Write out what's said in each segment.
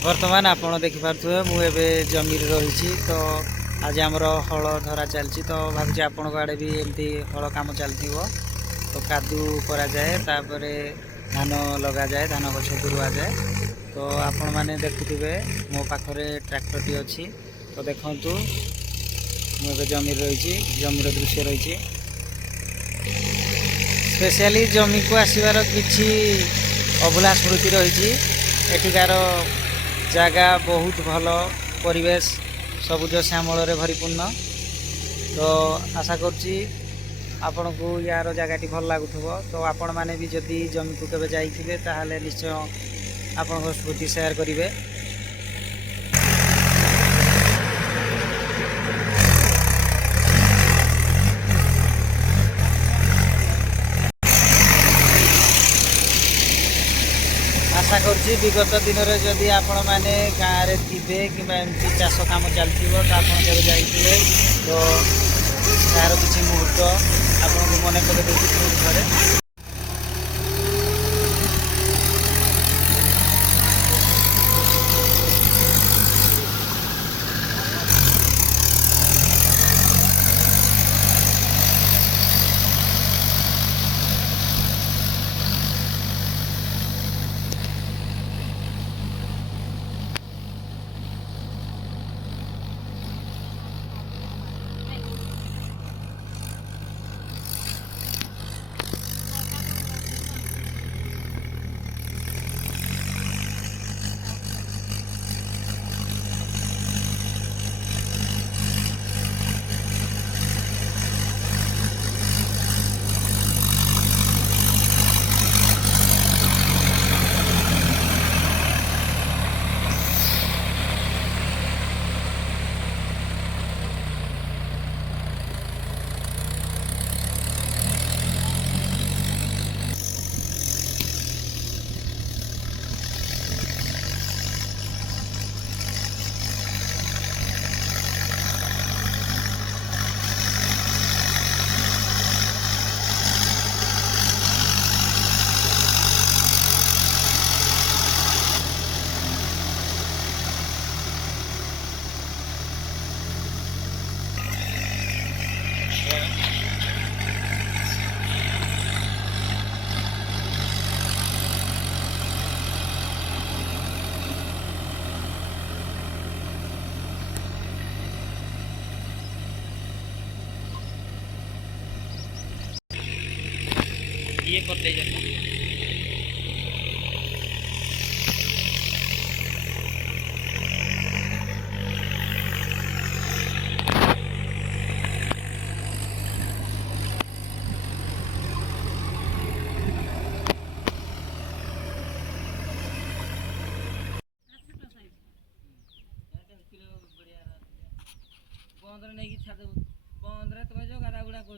बर्तमान आपण देखिपे मुझे जमी रही तो आज आमर हल धरा चलती तो भावी आपण आड़े भी एमती हल कम चलती तो कादू करा जाए तापर धान लगा जाए धान गछ दुआ जाए तो आपण मैंने देखुवे मो पाखरे ट्रैक्टर टी अच्छी तो देखु मुझे जमी रही जमीर दृश्य रही स्पेशली जमी को आसबार किसी अभुला स्मृति रही एठिकार जगह बहुत भल परिवेश सबुज श्यामल भरीपूर्ण तो आशा करुच्ची आपण को यार जगह भल लगुव तो आपण मैंने भी जदि जमी को केवे जाइए ताहले निश्चय आपण स्मृति शेयर करेंगे। आशा करुच्ची विगत दिन में जदि आपण मैंने गाँव में थे कि एमती चाष कम चलती तो आप जाइए तो तार किसी मुहूर्त आपको मन पड़े। ये करते जाते बंद नहीं छाड़ बंद तुम जो गाड़ा गुड़ा कर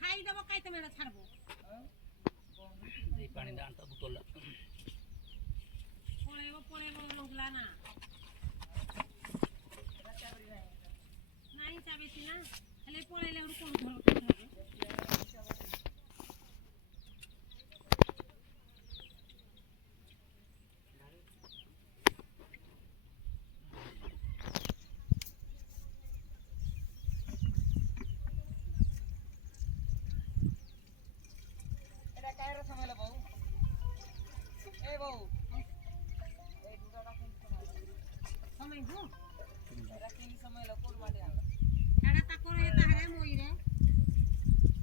खाई दबो काई ते मेरा छाड़बो ए पानी दान तो बोतल पळेबो लोगला ना नाही चाबेसी ना हले पळेले और कोण घर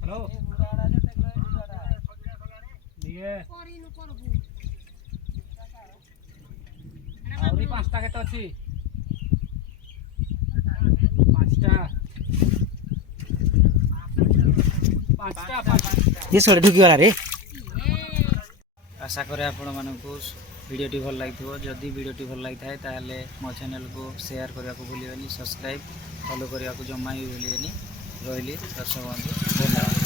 हेलो दिए आउरी पांचटा केट अछि पांचटा ये सोडे ढुकी वाला रे। आशा करे आपण मानकू वीडियोटी भल लगी जदि वीडियोटी भल लगी थाए ताहले मो चैनल को शेयर करने को भूलिए सब्सक्राइब फॉलो करने को जमा भी भूलिए रही दर्शक बंधु धन्यवाद।